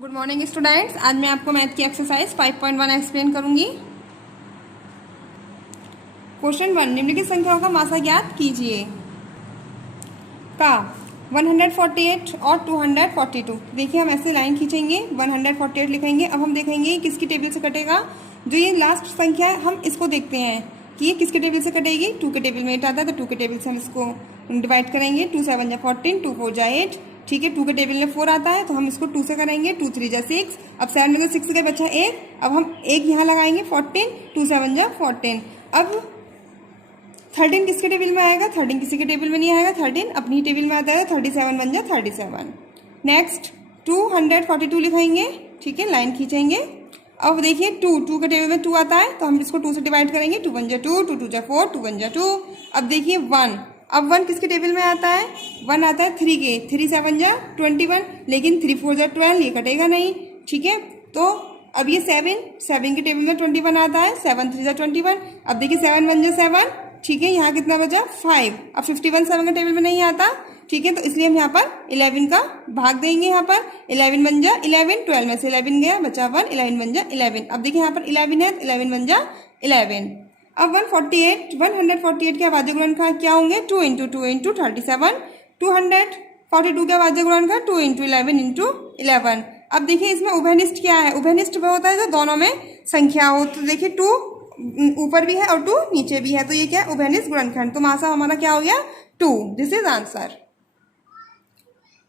Good morning students. आज मैं आपको मैथ की एक्सरसाइज 5.1 एक्सप्लेन करूंगी। क्वेश्चन 1, निम्नलिखित संख्याओं का मासा ज्ञात कीजिए। का 148 और 242। देखिए हम ऐसे लाइन खींचेंगे, 148 लिखेंगे। अब हम देखेंगे किसकी टेबल से कटेगा। जो ये लास्ट संख्या है हम इसको देखते हैं कि ये किसके टेबल से कटेगी। 2 के टेबल में 8 आता है तो 2 के टेबल से हम इसको डिवाइड करेंगे। 2 7 जा 14, 2 4 जा 8। ठीक है, 2 के टेबल में 4 आता है तो हम इसको 2 से करेंगे। 2 3 जा 6। अब 7 में तो 6 का बचा 1। अब हम 1 यहाँ लगाएंगे 14। 2 7 जा 14। अब 13 किसके टेबल में आएगा। 13 किसी के टेबल में नहीं आएगा, 13 अपनी टेबल में आता है। 37 बन जा 37। नेक्स्ट 242 लिखेंगे। ठीक है, लाइन खींचेंगे। अब देखिए 2 के टेबल में 2 आता है तो हम इसको 2 से डिवाइड करेंगे। 2 1 जा 2, 2 2 जा 4, 2 1 जा 2। अब देखिए 1, अब 1 किसके टेबल में आता है। 1 आता है 3 के। 3 7 जा 21, लेकिन 3 4 जा 12, ये कटेगा नहीं। ठीक है, तो अब ये 7 के टेबल में 21 आता है। 7 3 जा 21। अब देखिए 7 1 जा 7। ठीक है, यहाँ कितना बचा 5। अब 51 7 के टेबल में नहीं आता। ठीक है, तो इसलिए हम यहाँ पर 11 का भाग देंगे। यहाँ पर 11 बन जा 11, 12 में से 11 गया, बचा 1, 11 बन जा 11। अब देखिए यहाँ पर 11 है तो 11 बन जा 11। अब 148 के अभाज्य गुणनखंड क्या होंगे। 2 × 2 × 37। 242 के अभाज्य गुणनखंड 2 × 11 × 11। अब देखिए इसमें उभयनिष्ठ क्या है। उभयनिष्ठ वह होता है जो दोनों में संख्या हो। तो देखिए 2 ऊपर भी है और 2 नीचे भी है, तो ये क्या है उभयनिष्ठ गुणनखंड। तो मासा हमारा क्या हो गया 2। This is answer.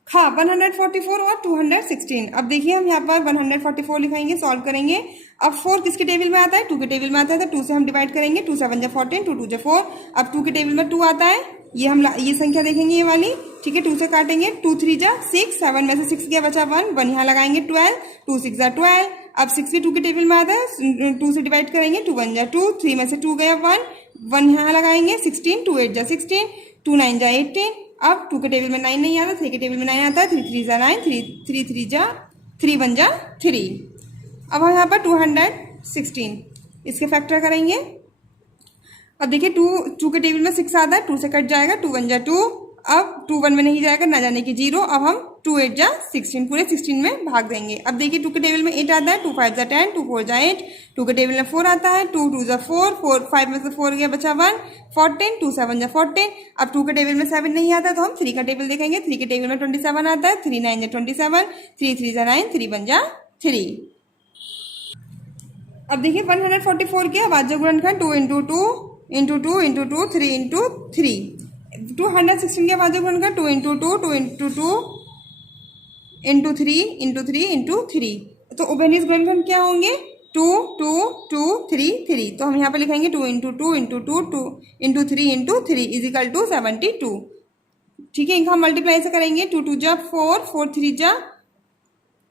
हाँ, 144 और 216। अब देखिए हम यहाँ पर 144 लिखाएंगे, सॉल्व करेंगे। अब 4 किसके टेबल में आता है। 2 के टेबल में आता है तो 2 से हम डिवाइड करेंगे। 2 7 जा 14, 2 2 जा 4। अब 2 के टेबल में 2 आता है, ये हम ये संख्या देखेंगे ये वाली। ठीक है, 2 से काटेंगे। 2 3 जा 6, 7 में से 6 गया, बचा 1 यहाँ लगाएंगे 12। 2 6 जा 12। अब 6 भी 2 के टेबल में आता है, 2 से डिवाइड करेंगे। 2 1 जा 2, 3 में से 2 गया 1 यहाँ लगाएंगे। 16, 2 8 जा 16, 2 9 जा 18। अब 2 के टेबल में 9 नहीं आता, 3 के टेबल में 9 आता है। 3 3 जा 9, 3 3 जा 3 1 जा 3। अब हम यहाँ पर 216 इसके फैक्टर करेंगे। अब देखिए 2 के टेबल में 6 आता है, 2 से कट जाएगा। 2 1 जा 2। अब 2 1 में नहीं जाएगा, ना जाने की 0। अब हम 2 8 जा 16, पूरे 16 में भाग देंगे। अब देखिए 2 के टेबल में 8 आता है। 2 5 जा 10, 2 4 जा 8। 2 के टेबल में 4 आता है। 2 2 जा 4, 5 में से 4 गया, बचा 1, 14। 2 7 जा 14। अब 2 के टेबल में 7 नहीं आता तो हम 3 का टेबल देखेंगे। 3 के टेबल में 27 आता है। 3 9 जा 27, 3 3 जा 9, 3 1 जा 3। अब देखिए 144 के अभाज्य गुणनखंड 2 × 2 × 2 × 2, 3 × 3। 216 के अभाज्य गुणनखंड 2 × 2 2 × 2 × 3 × 3 × 3। तो उभयनिष्ठ गुणनखंड क्या होंगे 2 2 2 3 3। तो हम यहाँ पर लिखेंगे 2 × 2 × 2 2 × 3 × 3 इजिकल टू 72। ठीक है, इनका हम मल्टीप्लाई से करेंगे। 2 2 जा 4, 4 3 जा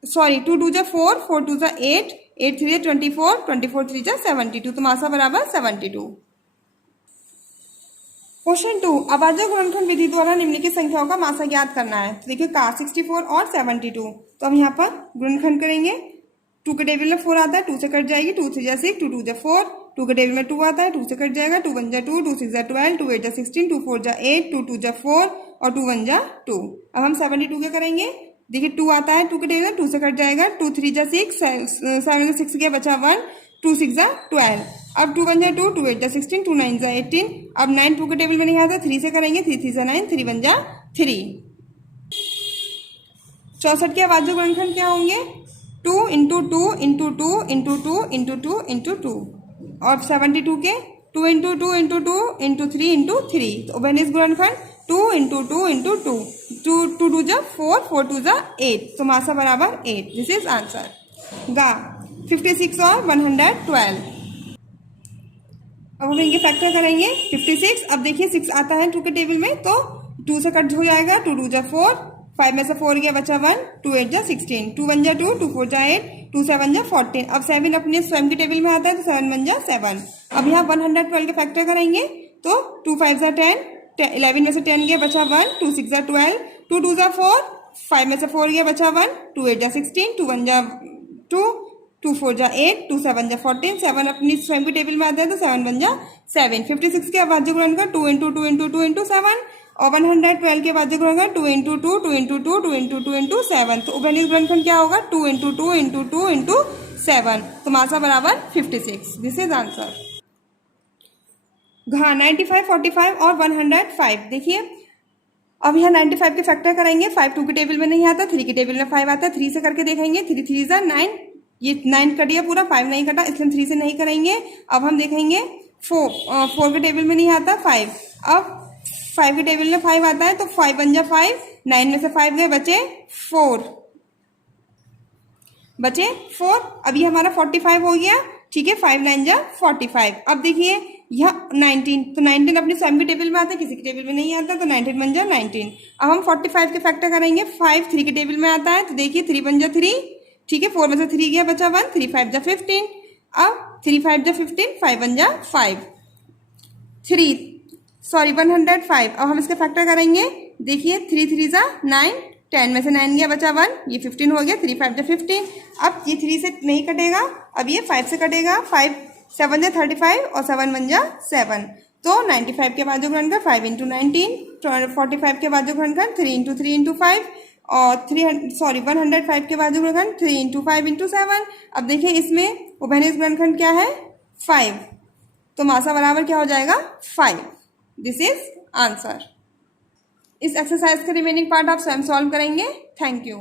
2 2 जा 4, 4 2 जा 8, 8 3 जा 24, 24 3 जा 72। तो मासा बराबर 72। क्वेश्चन 2, अभाज्य गुणनखंड विधि द्वारा निम्नलिखित संख्याओं का मासा ज्ञात करना है। तो देखिए का 64 और 72। तो हम यहाँ पर गुणनखंड करेंगे। 2 के टेबल में 4 आता है, 2 से कट जाएगी। 2 3 जा 6, 2 2 जा 4। 2 के टेबल में 2 आता है, 2 से कट जाएगा। 2 1 जा 2, 2 6 जा 12, 2 8 जा 16, 2 4 जा 8, 2 2 जा 4 और 2 1 जा 2। अब हम 72 के करेंगे। देखिए 2 आता है 2 के टेबल में, 2 से कट जाएगा। 2 3 जा 6, 7 में 6 गया, बचा 1, 2 6 जा 12। अब 2 1 जा 2, 2 8 जा 16, 2 9 जा 18। अब 9 2 के टेबल में नहीं आता, 3 से करेंगे। 3 3 जा 9, 3 1 जा 3। 64 के अभाज्य गुणनखंड क्या होंगे 2 × 2 × 2 × 2 × 2 × 2। और 72 के 2 × 2 × 2 × 3 × 3। तो उभयनिष्ठ गुणनखंड 2 × 2 × 2 2 2 जा 4, 4 2 जा 8। तो मासा बराबर 8। This is answer. गा 56 और 112। अब हम इनके फैक्टर करेंगे। 56, अब देखिए 6 आता है 2 के टेबल में तो 2 से कट हो जाएगा। 2 2 जा 4, 5 में से 4 गया, बचा 1, 2 8 जा 16, 2 1 जा 2, 2 4 जा 8, 2 7 जा 14। अब 7 अपने स्वयं के टेबल में आता है तो 7 1 जा 7। अब यहाँ 112 के फैक्टर करेंगे तो 2 5 जा 10, 11 में से 10 गया, बचा 1, 2 6 जा 12, 2 2 जा 4, 5 में से 4 गया, बचा 1, 2 8 जा 16, 2 1 जा 2, 2 4 जा 8, 2 7 जा 14। 7 अपनी स्वयं के टेबल में आता है तो 7 1 जा 7। 56 के अभाज्य गुणनखंड 2 × 2 × 2 × 7 और 112 के बाद जो होगा 2 इंटू 2 2 इंटू 2 2 इंटू 2 इंटू 7, तो उभयनिष्ठ गुणनखंड क्या होगा 2 इंटू 2 इंटू 2 इंटू 7, तो मासा बराबर 56। This is answer. हाँ 95, 45 और 105। देखिए अब यहाँ 95 के फैक्टर कराएंगे, 5 2 के टेबल में नहीं आता, 3 के टेबल में 5 आता है, 3 से करके देखेंगे, 3 3 जा 9, ये 9 कट गया पूरा, 5 नहीं कटा, इसलिए हम 3 से नहीं करेंगे। अब हम देखेंगे 4 के टेबल में नहीं आता 5, अब 5 के टेबल में 5 आता है, तो 5 बन जा 5, 9 में से 5 गए, बचे 4, बचे 4। अभी हमारा 45 हो गया, ठीक है, 5 9 जा 45। अब देखिए यह 19, तो 19 अपनी स्वयं के टेबल में आता है, किसी के टेबल में नहीं आता, तो 19 बन जा 19। अब हम 45 के फैक्टर करेंगे, 5 3 के टेबल में आता है, तो देखिए 3 बन जा 3, ठीक है, 4 में से 3 गया, बचा 1, 3 5 जा 15। अब 3 5 जा 15, 5 बन जा 5, 105। अब हम इसके फैक्टर करेंगे, देखिए 3 3 जा 9, 10 में से 9 गया, बचा 1, ये 15 हो गया, 3 5 जा 15। अब ये 3 से नहीं कटेगा, अब ये 5 से कटेगा, 5 7 जा 35 और 7 बन जा 7, तो 95 के बाद जो गुणनखंड 5 इंटू 19, 45 के बाद जो गुणनखंड 3 इंटू 3 इंटू 5, और 105 के बाद जो गुणनखंड 3 इंटू 5 इंटू 7। अब देखिए इसमें उभयनिष्ठ गुणनखंड क्या है 5, तो मासा बराबर क्या हो जाएगा 5। This is answer. इस एक्सरसाइज का रिमेनिंग पार्ट आप स्वयं सॉल्व करेंगे। Thank you.